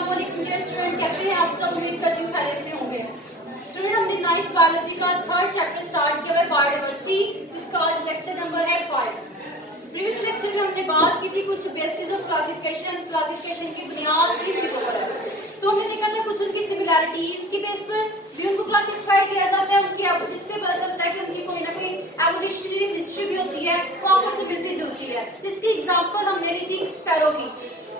अस्सलामुअलैकुम dear student, कैसे हैं आप सब। उम्मीद करती हूँ खैरियत से होंगे। स्टूडेंट, हमने 9th बायोलॉजी का 3rd चैप्टर स्टार्ट किया है, बायोडाइवर्सिटी। इसका आज लेक्चर नंबर है 5। प्रीवियस लेक्चर में हमने बात की थी कुछ बेसिस ऑफ क्लासिफिकेशन की बुनियाद 3 चीजों पर है। तो हमने देखा था कुछ उनकी सिमिलैरिटीज की बेस पर भी उनको क्लासिफाई किया जाता है, उनकी इससे पता चलता है कि उनकी कोई ना कोई एवोल्यूशनरी हिस्ट्री भी होती है, वो आपस में मिलती जुलती है। इसकी एग्जांपल हमने ली थी स्पैरो की।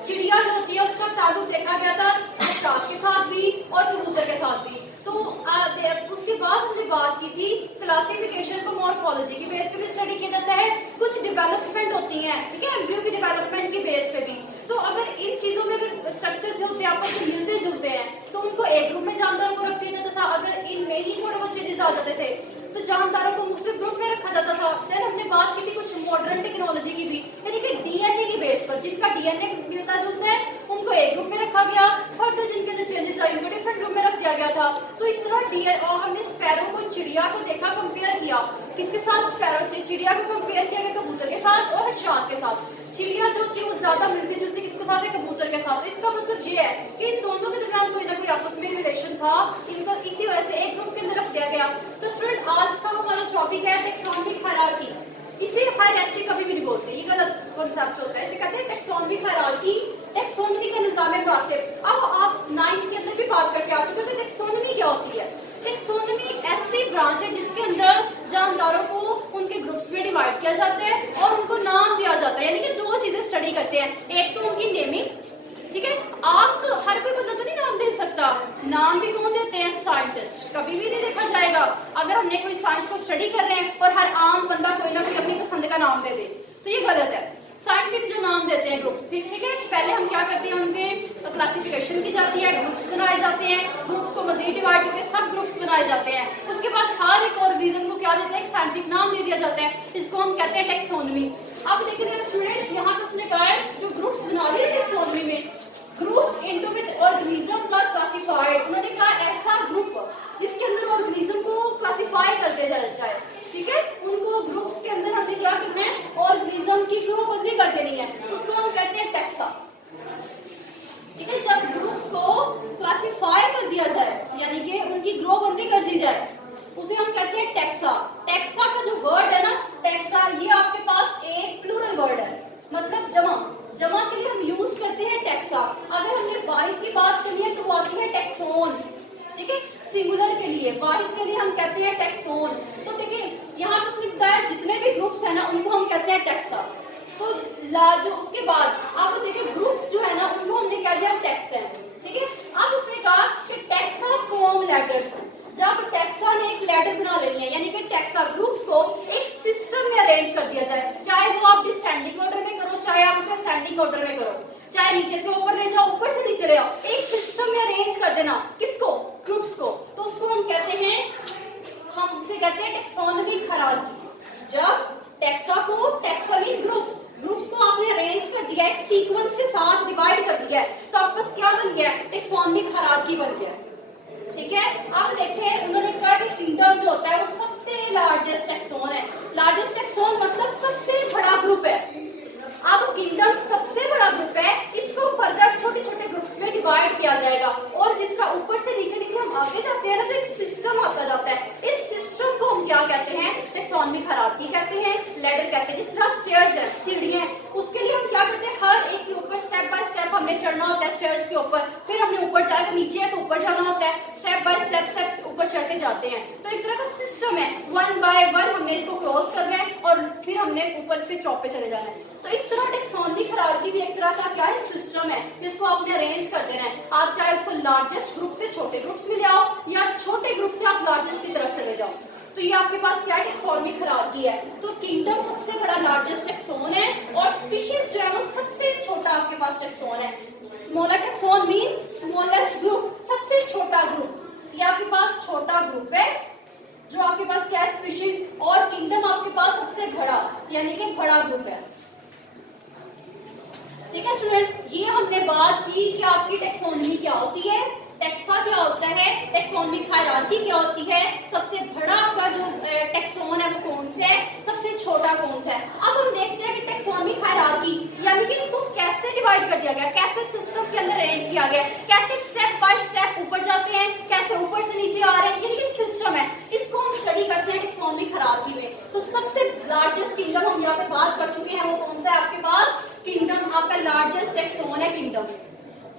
चिड़िया जो होती है उसका ताल्लुक देखा गया था स्टार्च के साथ भी और कबूतर के साथ भी। तो उसके बाद हमने बात की थी क्लासिफिकेशन को मॉर्फोलॉजी के बेस पे भी स्टडी किया जाता है, कुछ डेवलपमेंट होती है, ठीक है, एम्ब्रियो की डेवलपमेंट के बेस पे भी। तो अगर इन चीजों में अगर स्ट्रक्चर जो होते हैं आपस में मिलते जुलते हैं तो उनको एक ग्रुप में जानदारों को रख दिया जाता था। अगर इनमें ही थोड़े बहुत चेंजेस आ जाते थे तो जानदारों को मुख्तलिफ ग्रुप में रखा जाता था। देन हमने बात की थी कुछ मॉडर्न टेक्नोलॉजी की भी, यानी कि डीएनए की बेस पर जिनका डीएनए मिलता जुलता है उनको एक ग्रुप में रखा गया, फर्दर जिनके जो चेंजेस आए उनको डिफरेंट ग्रुप में रख दिया गया था। तो इस तरह डीएनए और हमने स्पैरो को चिड़िया को देखा, कंपेयर किया किसके साथ, स्पैरो चिड़िया को कंपेयर किया गया कबूतर के साथ और शार्क के साथ। चिड़िया जो थी वो ज्यादा मिलती जुलती किसके साथ है, कबूतर के साथ। इसका मतलब ये है कि इन दोनों के दरमियान कोई ना कोई आपस में रिलेशन था, इनको इसी वजह से एक ग्रुप के अंदर रख दिया गया। तो स्टूडेंट, आज का हमारा टॉपिक है टेक्सोनोमिक हायरार्की। इसे हायरार्की कभी भी नहीं बोलते, ये गलत कॉन्सेप्ट होता है। इसे कहते हैं टेक्सोनोमिक हायरार्की, टेक्सोनोमी का निज़ाम मरातिब। अब आप 9th के अंदर भी बात करके आ चुके हो, तो टेक्सोनोमी क्या होती है। टेक्सोनोमी एक ऐसी ब्रांच है जिसके अंदर जानदारों को उनके ग्रुप्स में डिवाइड किया जाता है और उनको नाम दिया जाता है, यानी कि 2 चीजें स्टडी करते हैं। एक तो उनकी नेमिंग, ठीक है, आप तो हर कोई बंदा तो नहीं नाम दे सकता, नाम भी कौन देते हैं, साइंटिस्ट। कभी भी नहीं देखा जाएगा अगर हमने कोई साइंस को स्टडी कर रहे हैं और हर आम बंदा कोई ना कोई अपनी पसंद का नाम दे दे, तो ये गलत है। साइंटिफिक जो नाम देते हैं ग्रुप, ठीक है, पहले हम क्या करते हैं, उनके क्लासिफिकेशन की जाती है, ग्रुप्स बनाए जाते हैं, ग्रुप्स को मजीद डिवाइड करके सब ग्रुप्स बनाए जाते हैं। उसके बाद हर एक ऑर्गेनिज्म को क्या देते हैं, एक साइंटिफिक नाम दे दिया जाता है, इसको हम कहते हैं टेक्सोनोमी। अब देखिए स्टूडेंट, यहाँ पे उसने कहा है जो ग्रुप्स बना लिए टेक्सोनोमी में, groups into which organisms are classified. उन्होंने कहा ऐसा ग्रुप जिसके अंदर ऑर्गेनिज्म को क्लासिफाई कर दिया जाए, ठीक है, उनको ग्रुप्स के अंदर हमने क्या करना है, ऑर्गेनिज्म की ग्रुपबंदी कर देनी है, उसको हम कहते हैं टैक्सा। ठीक है, जब ग्रुप्स को क्लासिफाई कर दिया जाए यानी कि उनकी ग्रुपबंदी कर दी जाए उसे हम कहते हैं टैक्सा। टैक्सा का जो वर्ड है ना, टैक्सा, ये आपके पास एक प्लूरल वर्ड है, मतलब जमा के लिए हम यूज करते हैं टैक्सा। अगर हमने वाहिद की बात करनी है तो वो आती है टैक्सोन, ठीक है, सिंगुलर के लिए, वाहिद के लिए हम कहते हैं टैक्सोन। तो देखिए यहाँ पे उसने बताया जितने भी ग्रुप्स है ना उनको हम कहते हैं टैक्सा। तो जो उसके बाद आप देखिए ग्रुप्स जो है ना उनको हमने कह दिया टैक्स है, ठीक है। अब उसने कहा कि टैक्सा फॉर्म लेटर्स, जब टैक्सा ने एक लेटर बना लेनी है, यानी कि टैक्सा ग्रुप्स को एक सिस्टम में अरेंज कर दिया जाए, चाहे वो आप डिसेंडिंग ऑर्डर में करो, चाहे आप उसे असेंडिंग ऑर्डर में करो, चाहे नीचे से ऊपर ले जाओ, ऊपर से नीचे ले आओ, एक सिस्टम में अरेंज कर देना, किसको, ग्रुप्स को। तो उसको हम कहते हैं, हम उसे कहते हैं टेक्सोनोमिक हायरार्की। जब टैक्सा को, टैक्सा मीन ग्रुप्स को आपने अरेंज कर दिया, एक सीक्वेंस के साथ डिवाइड कर दिया है, तो आपका क्या बन गया, टेक्सोनोमिक हायरार्की बन गया, ठीक है। अब देखें उन्होंने कहा कि किंगडम जो होता है वो सबसे लार्जेस्ट टैक्सोन है। लार्जेस्ट टैक्सोन मतलब सबसे बड़ा ग्रुप है। अब किंगडम सबसे बड़ा ग्रुप है, इसको फर्दर छोटे छोटे ग्रुप्स में डिवाइड किया जाएगा और जिसका ऊपर से नीचे हम आगे जाते हैं ना तो एक सिस्टम आता जाता है। इस सिस्टम को हम क्या कहते हैं, टेक्सोनोमिक हायरार्की कहते हैं, लैडर कहते हैं। जिस तरह स्टेयर्स है, सीढ़ियां, उसके लिए हम क्या करते हैं, हर एक के ऊपर स्टेप बाय स्टेप हमने चढ़ना होता है स्टेयर्स के ऊपर, फिर हमने ऊपर जाकर नीचे है तो ऊपर जाना होता है, स्टेप बाय स्टेप ऊपर चढ़ के जाते हैं। तो एक तरह का सिस्टम है, 1 बाय 1 हमने इसको क्रॉस करना है और फिर हमने ऊपर फिर टॉप पे चले जाना है। तो इस तरह टेक्सोनोमिक हायरार्की भी एक तरह का क्या है, सिस्टम है जिसको आपने अरेंज कर देना है। आप चाहे उसको लार्जेस्ट ग्रुप से छोटे ग्रुप्स में ले आओ या छोटे ग्रुप से आप लार्जेस्ट की तरफ चले जाओ, तो ये आपके पास क्या टेक्सोनोमिक हायरार्की है। तो किंगडम सबसे बड़ा लार्जेस्ट टेक्सोन है और स्पीशीज जो है वो सबसे छोटा आपके पास टेक्सोन है। Smaller taxon mean smallest group, सबसे छोटा ग्रुप, ये आपके पास छोटा ग्रुप है जो आपके पास क्या है, स्पीशीज, और किंगडम आपके पास सबसे बड़ा यानी कि बड़ा ग्रुप है, ठीक है स्टूडेंट। ये हमने बात की कि आपकी टेक्सोनोमी क्या होती है, टैक्सा क्या होता है, टेक्सोनोमिक हायरार्की क्या होती है, सबसे बड़ा आपका जो टेक्सोन है वो कौन सा है, सबसे छोटा कौन सा है। अब हम देखते हैं कि टेक्सोनोमिक हायरार्की यानी कि इसको कैसे डिवाइड कर दिया गया, कैसे सिस्टम के अंदर अरेंज किया गया है। कैसे स्टेप बाय स्टेप ऊपर जाते हैं, कैसे ऊपर से नीचे आ रहे हैं, ये सिस्टम है, इसको हम स्टडी करते हैं टेक्सोनॉमी हायरार्की में। तो सबसे लार्जेस्ट किंगडम हम यहाँ पे बात कर चुके हैं, वो कौन सा है आपके पास? किंगडम, आपका लार्जेस्ट टेक्सोन है किंगडम।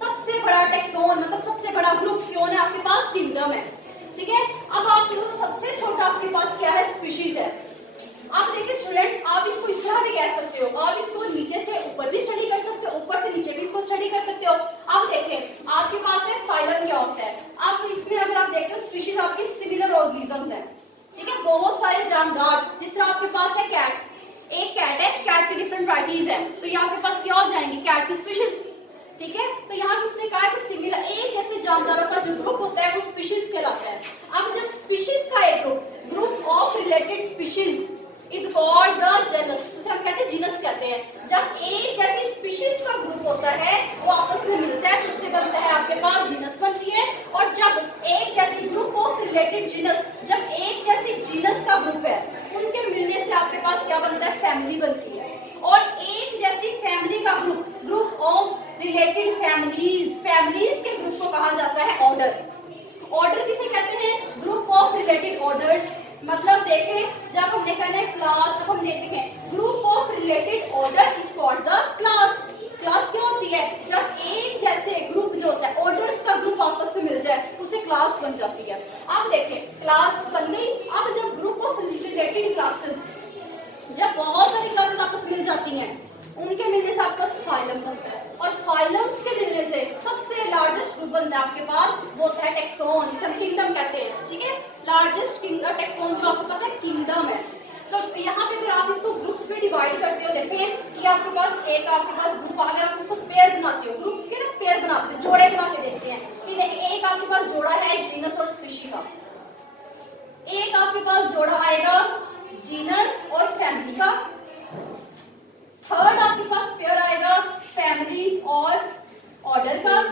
सबसे बड़ा टेक्सोन मतलब सबसे बड़ा ग्रुप क्यों है आपके पास? किंगडम है। ठीक है, अब आप देखो सबसे छोटा आपके पास क्या है? स्पीशीज है। आप देखिए स्टूडेंट, आप इसको इस तरह भी कह सकते हो, आप इसको नीचे से ऊपर भी स्टडी कर सकते हो, ऊपर से नीचे भी इसको स्टडी कर सकते हो। आप देखें आपके पास है फाइलम क्या होता है, आप इसमें अगर आप देखते हो स्पीशीज आपकी सिमिलर ऑर्गेनिजम्स है। ठीक है, बहुत सारे जानदार, जिस तरह आपके पास है कैट, एक कैट है, कैट की डिफरेंट वैरायटीज है, तो यहाँ आपके पास क्या हो जाएंगे? कैट की स्पीशीज। ठीक है, तो यहाँ किसने कहा है कि सिमिलर एक जैसे जानदारों का जो ग्रुप होता है वो स्पीशीज कहलाता है। अब जब स्पीशीज का एक group of related species is called the genus, उसे हम कहते हैं जीनस कहते हैं। जब एक जैसी स्पीशीज का ग्रुप होता है वो आपस में मिलता है तो उससे बनता है आपके पास जीनस बनती है। और जब एक जैसी ग्रुप ऑफ रिलेटेड जीनस, जब एक जैसी जीनस का ग्रुप है उनके मिलने से आपके पास क्या बनता है? फैमिली बनती है। और एक जैसी फैमिली का group, group of related families, families के ग्रुप को कहा जाता है ऑर्डर। ऑर्डर किसे कहते हैं? Group of related orders. मतलब देखें जब हमने कहना है क्लास, जब हमने देखें group of related order is called the class. Class क्या होती है? जब एक जैसे ग्रुप जो होता है, ऑर्डर्स का ग्रुप आपस में मिल जाए उसे क्लास बन जाती है। अब देखें क्लास बन गई। अब जब ग्रुप ऑफ रिलेटेड क्लासेस, जब बहुत सारी क्लासेस आपस मिल जाती हैं उनके मिलने से आपका फाइलम बनता है। और फाइलम्स के मिलने से सबसे लार्जेस्ट ग्रुप बनता है आपके पास, वो होता है टेक्सोन, जिसे हम किंगडम कहते हैं। ठीक है, लार्जेस्ट किंगडम टेक्सोन जो आपके पास है किंगडम है। तो यहाँ पे अगर आप इसको ग्रुप्स में डिवाइड करते हो, देखें कि आपके पास एक आपके पास ग्रुप, अगर आप उसको पेयर बनाते हो, ग्रुप्स के ना पेयर बनाते हो, जोड़े बना के देखते हैं कि देखिए एक आपके पास जोड़ा है जीनस और स्पीशी का, एक आपके पास जोड़ा आएगा जीनस और फैमिली का, थर्ड आपके पास पेयर आएगा फैमिली और ऑर्डर का,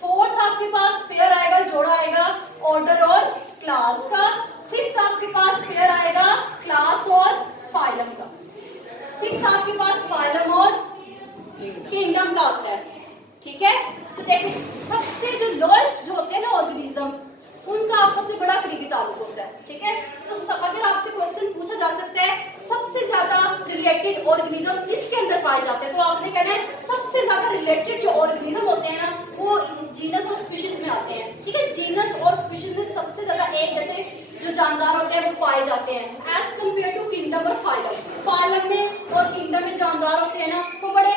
फोर्थ आपके पास पेयर आएगा, जोड़ा आएगा ऑर्डर और क्लास का, फिफ्थ आपके पास पेयर आएगा क्लास और फाइलम का, सिक्स्थ आपके पास फाइलम और किंगडम का होता है। ठीक है, तो देखिए सबसे जो लोएस्ट जो होते हैं ना ऑर्गेनिज्म, उनका आपस में बड़ा करीबी ताल्लुक होता है। ठीक है, तो अगर आपसे क्वेश्चन पूछा जा सकता है सबसे ज्यादा रिलेटेड ऑर्गेनिज्म किसके अंदर पाए जाते हैं, तो आपने कहना है सबसे ज्यादा रिलेटेड जो ऑर्गेनिज्म होते हैं ना वो जीनस और स्पीशीज में आते हैं। ठीक है, जीनस और स्पीशीज में सबसे ज्यादा एक जैसे जो जानदार होते हैं वो पाए जाते हैं एज कम्पेयर टू किंगडम और फाइलम। फाइलम में और किंगडम में जानदार होते हैं ना वो बड़े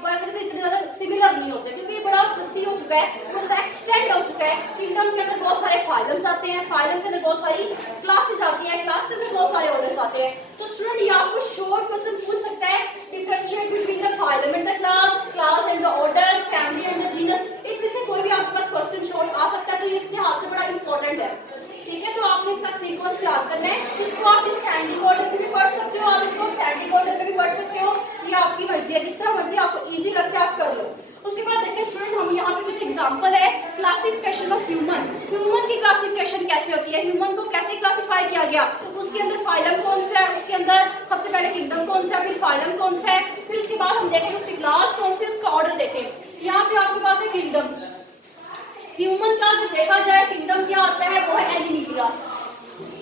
इतने ज्यादा सिमिलर नहीं होते, क्योंकि ये बड़ा वसी हो चुका है, मतलब एक्सटेंड हो चुका है। किंगडम के अंदर बहुत सारे फाइलम्स आते हैं, फाइलम के अंदर बहुत सारी क्लासेस आती हैं, क्लासेस में बहुत सारे ऑर्डर्स आते हैं। तो स्टूडेंट ये आपको शॉर्ट क्वेश्चन पूछ सकता है, differentiate between the phylum and the class, class and the order, family and the genus, इनमें से कोई भी आपके पास क्वेश्चन शॉर्ट आ सकता है, तो ये इसके हाथ से बड़ा इंपॉर्टेंट है। ठीक है, तो आपने इसका सीक्वेंस याद करना है। इसको आप डिसेंडिंग ऑर्डर में भी पढ़ सकते हो, आप इसको असेंडिंग ऑर्डर में भी पढ़ सकते हो, ये आपकी मर्जी है, जिस तरह मर्जी आपको इजी लगता है आप कर लो। उसके बाद देखिए स्टूडेंट हम यहाँ पे कुछ एग्जांपल है क्लासिफिकेशन ऑफ ह्यूमन। ह्यूमन की क्लासिफिकेशन कैसे होती है, ह्यूमन को कैसे क्लासिफाई किया गया, उसके अंदर फाइलम कौन सा है, उसके अंदर सबसे पहले किंगडम कौन सा है, फिर फाइलम कौन सा है, फिर उसके बाद हम देखेंगे उसकी क्लास कौन सी, उसका ऑर्डर देखें। यहाँ पे आपके पास है किंगडम। ह्यूमन का अगर देखा जाए किंगडम क्या होता है वो है एनिमीलिया।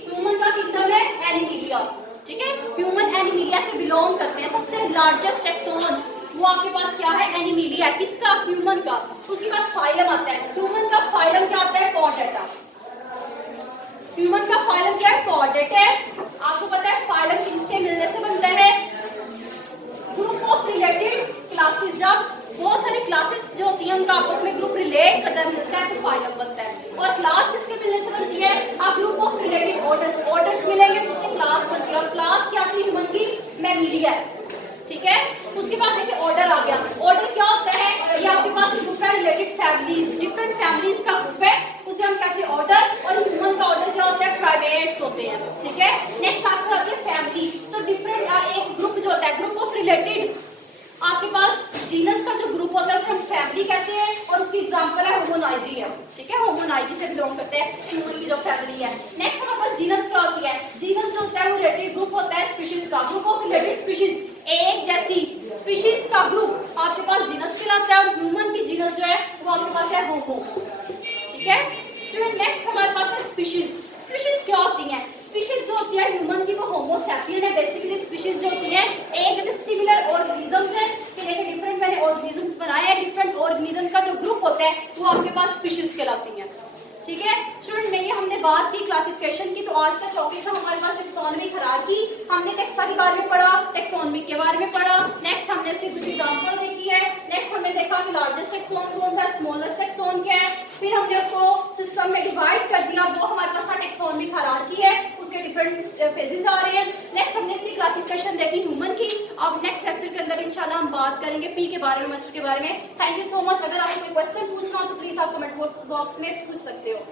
ह्यूमन का किंगडम है एनिमीलिया। ठीक है, ह्यूमन एनिमीलिया से बिलोंग करते हैं। सबसे लार्जेस्ट टेक्सोन वो आपके पास क्या है? एनिमीलिया। किसका? ह्यूमन का। उसके बाद फाइलम आता है। ह्यूमन का फाइलम क्या आता है? कॉर्डेटा। ह्यूमन का फाइलम क्या है? कॉर्डेटा। आपको पता है फाइलम किसके मिलने से बनता है? Group of related classes. जब बहुत सारी क्लासेस जो होती हैं उनका आपस में ग्रुप रिलेट करता है, मिलता है तो फाइलम बनता है। और क्लास किसके मिलने से बनती है? आप group of related orders, orders मिलेंगे तो उससे क्लास बनती है। और क्लास क्या थी ह्यूमन की? मैमीलिया। ठीक है, उसके बाद देखिए ऑर्डर आ गया। ऑर्डर क्या होता है? ये आपके पास ग्रुप है रिलेटेड फैमिलीज, डिफरेंट फैमिलीज का ग्रुप है, उसे हम कहते हैं ऑर्डर। और ह्यूमन का ऑर्डर क्या होता है? प्राइमेट्स होते हैं। ठीक है, नेक्स्ट आपको आती है फैमिली। तो डिफरेंट एक ग्रुप जो होता है, ग्रुप ऑफ रिलेटेड, आपके पास जीनस का जो ग्रुप होता है उसे हम फैमिली कहते हैं, और उसकी एग्जांपल है होमोनाइजियम। ठीक है, होमोनाइजी से बिलोंग करते हैं ह्यूमन की जो फैमिली है। नेक्स्ट हमारे पास जीनस क्या होती है? जीनस जो होता है वो रिलेटेड ग्रुप होता है स्पीशीज का, ग्रुप ऑफ रिलेटेड स्पीशीज। एक जैसी स्पीशीज का ग्रुप आपके पास जीनस कहलाता है। और ह्यूमन की जीनस जो है वो आपके पास है ऑर्गेनिज्म का जो ग्रुप होता है वो आपके पास स्पीशीज कहलाती हैं। ठीक है स्टूडेंट, नहीं हमने बात की क्लासिफिकेशन की, तो आज का टॉपिक था हमारे पास टेक्सोनॉमी हायरार्की। हमने टेक्सा के बारे में पढ़ा, टेक्सोनॉमी के बारे में पढ़ा, नेक्स्ट हमने इसकी कुछ एग्जांपल देखी है, नेक्स्ट हमने देखा कि लार्जेस्ट टेक्सोन कौन सा है, स्मॉलेस्ट टेक्सोन क्या है, फिर हमने उसको सिस्टम में डिवाइड कर दिया, वो हमारे पास टेक्सोनॉमी हायरार्की है, उसके डिफरेंट फेजेस आ रहे हैं। नेक्स्ट हमने इसकी क्लासिफिकेशन देखी ह्यूमन की। अब नेक्स्ट लेक्चर के अंदर इंशाल्लाह हम बात करेंगे पी के बारे में, मच्छर के बारे में। Thank you so much. अगर आपको कोई क्वेश्चन पूछना हो तो प्लीज आप कमेंट बॉक्स में पूछ सकते हो।